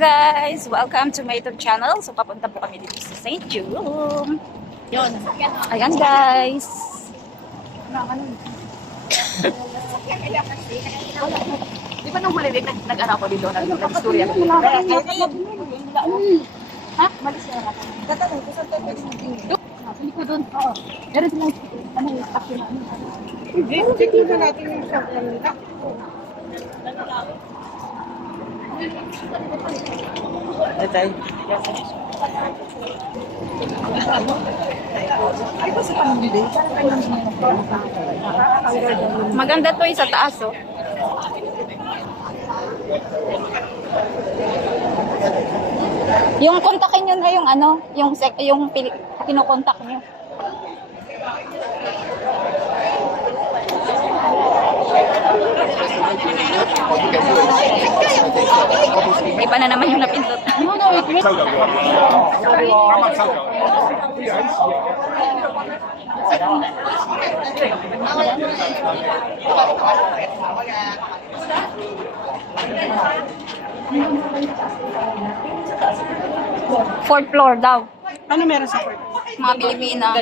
guys! Welcome to my YouTube channel. So papunta po kami dito sa St. Jerome. Yun. Ayan guys. Di ba nung huli nag-araw ko dito? Nag-story ako. Ha? Malis na ako. Tatanong ko sa tayo hindi ko doon. Oo. Meron silang action na ano. Hindi. Tignan natin yung shop na nila. Maganda to sa taas oh. Yung kontakin nyo na yung ano, yung kinukontak nyo. Iba na naman yung napindot. Fourth floor daw. Ano meron sa court? Mga Pilipina.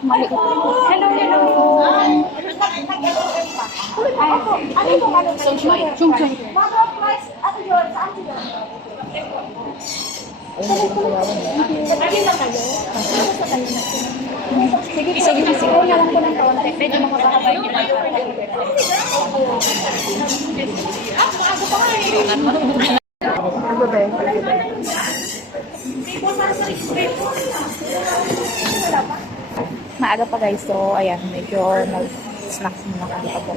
Hello, hello. Ano yung ano? Sumsum. Sige. Nalang ko ng kaunti. Pwede makapakabay nyo na. Maaga pa guys, so ayan, medyo nag-snacks muna kami pa po.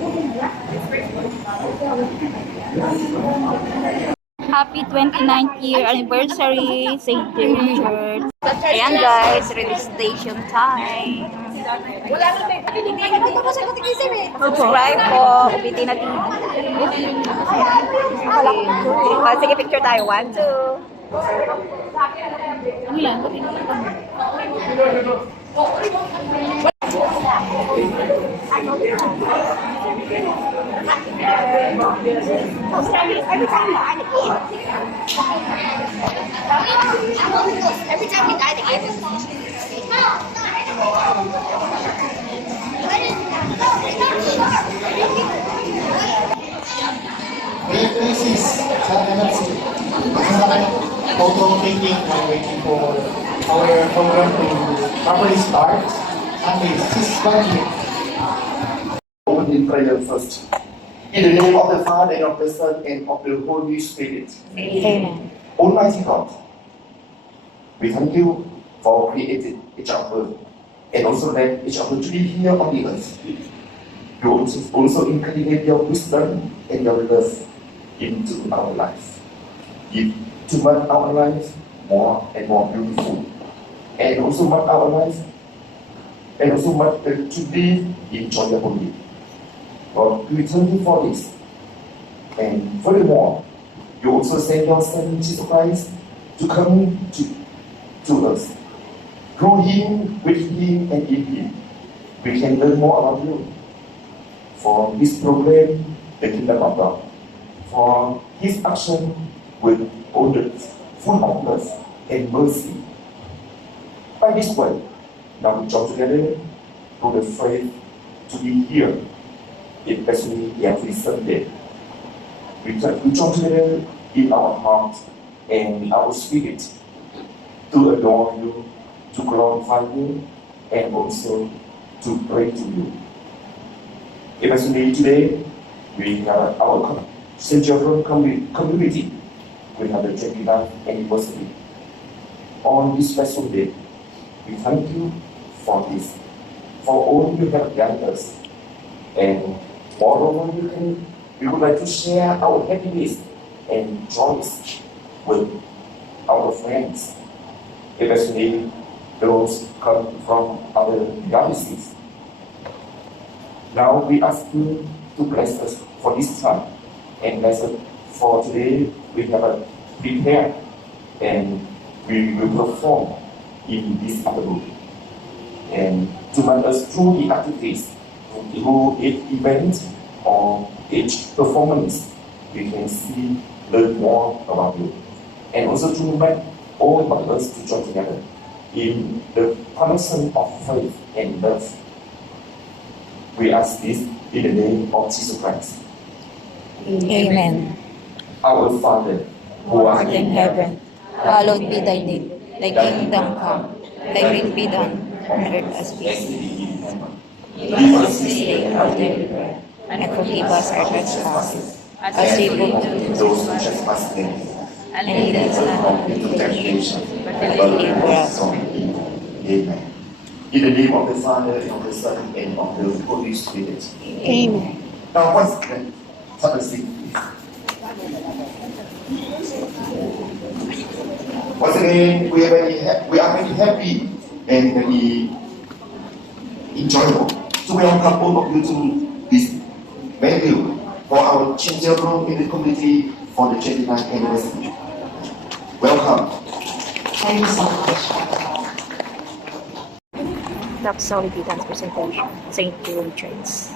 Happy 29th year anniversary, St. Jerome Church. Ayan guys, release station time. Subscribe po, upitin na TV. Sige, picture tayo. 1, 2. Ano yan? Every time we die, they give us. Great places sa MNC. Photo taking and waiting for our program to properly start. And this is Sunday. Open in prayer first. In the name of the Father, and of the Son, and of the Holy Spirit. Amen. Almighty God, we thank you for creating each other, and also let each other to be here on the earth. You also incarnate your wisdom and your love into our life. Give to make our lives more and more beautiful, and also make our lives, and also make them to be enjoyable. Lord, we thank you for this. And furthermore, you also send your Son Jesus Christ to come to us. Through him, with him, and in him, we can learn more about you. For this program, the Kingdom of God, for his action with orders, full of love and mercy. By this way, now we join together through the faith to be here, especially every Sunday. We join together in our heart and our spirit to adore you, to glorify you, and also to pray to you. Especially today, we have our St. Jerome community. We have the 29th anniversary. On this special day, we thank you for this, for all you have done us. And moreover, we would like to share our happiness and joys with our friends, especially those come from other galaxies. Now we ask you to bless us for this time, and bless us for today. We have prepared, and we will perform in this afternoon. And to run us through the activities through each event or each performance, we can see, learn more about you. And also to invite all members to join together in the connection of faith and love. We ask this in the name of Jesus Christ. Amen. Our Father, who art Art in heaven, hallowed be thy name. Thy kingdom come, thy will be done on earth as it is. Give us this day our daily bread, and forgive us our trespasses, as we forgive those who trespass against us. and lead us not into temptation, but deliver us from evil. Amen. In the name of the Father, and of the Son, and of the Holy Spirit. Amen. Now, once again, have a seat, please. Once again, we are very happy and very enjoyable to welcome all of you to this venue for our children room in the community for the 29th anniversary. Welcome. Thank you so much. Doxology dance presentation, St. Jerome Church.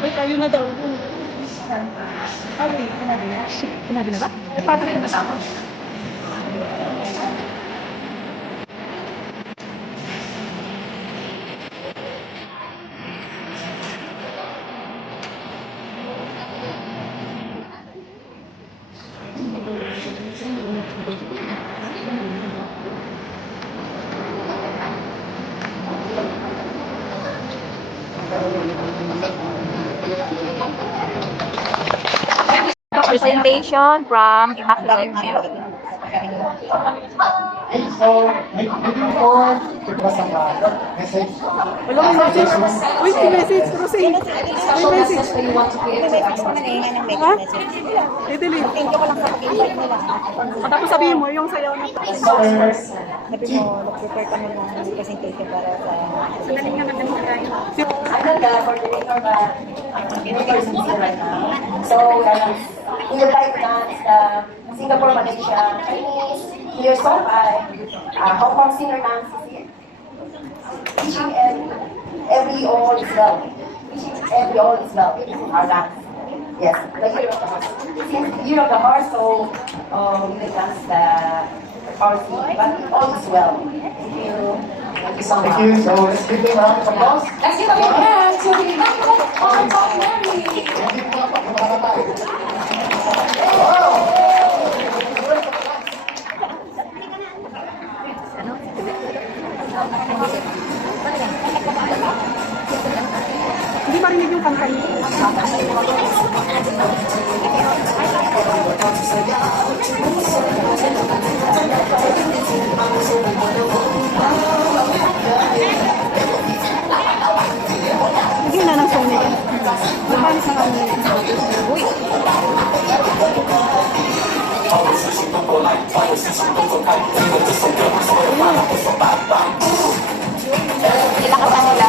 Wait, kayo na daw. Okay, sinabi na. Sinabi na ba? Eh, paano rin nasama? Presentation from Immaculate Mary. So, before it was a message. Wala may message. Uy, may message. Rosine. May message. Ha? I-delete. Thank you ko lang sa pag-invite nila. Tapos sabihin mo yung sayaw na. First, Sabi mo, nag-prepare kami ng presentation para sa... Sanaling naman din na tayo. I'm not the coordinator, but I'm here right now. So, we would like to dance the Singapore Malaysia Chinese Year Song by Hong Kong Singer Dance is here. Wishing every all is well. Wishing every all is well in our dance. Yes, the year of the horse. Since year of the horse, so we will dance the horse, but all is well. Thank you. Thank you so much. Thank you. So let's give them a round of applause. Let's give a big hand to the Hong Mary. Hindi po pa, kumakatay. Hindi marinig yung kanta niyo. Hindi na ng song nila. Napanis na kami. Uy. Ilakasan nila.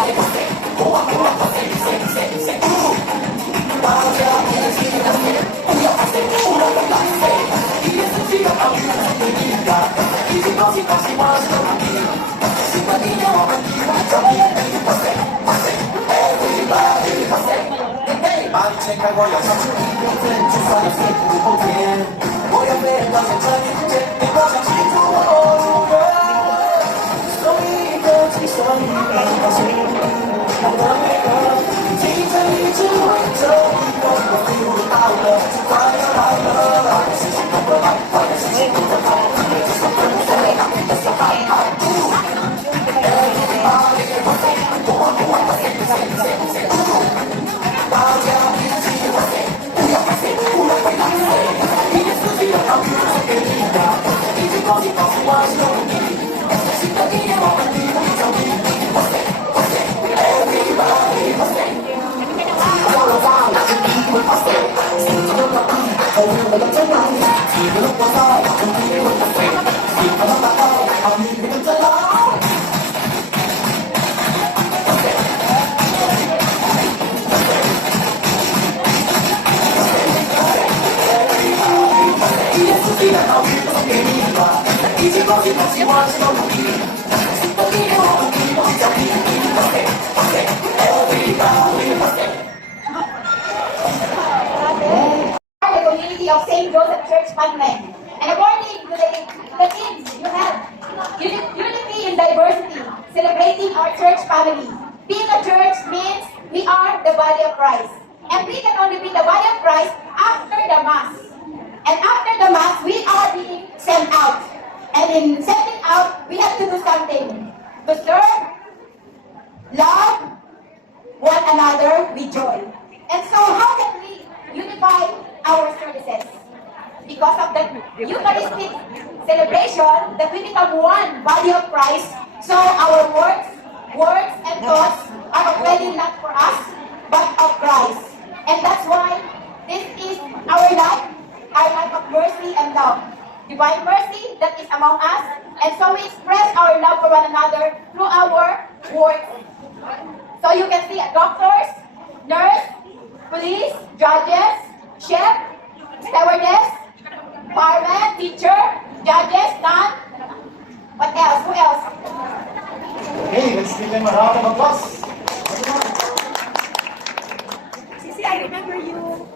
The community of St. Joseph Church, Panman. And according to the themes you have, unity in diversity, celebrating our church family. Being a church means we are the body of Christ. And we can only be the body of Christ after the Mass. And after the Mass, we are being sent out. And in sending out, we have to do something. To serve, love one another with joy. And so how can we unify our services? Because of the Eucharistic celebration, that we become one body of Christ, so our words and thoughts are already not for us, but of Christ. And that's why this is our life of mercy and love. Divine mercy that is among us, and so we express our love for one another through our works. So you can see doctors, nurse, police, judges, chef, stewardess, fireman, teacher, judges, nun. What else? Who else? Okay, let's give them a round of applause. Sisi, I remember you.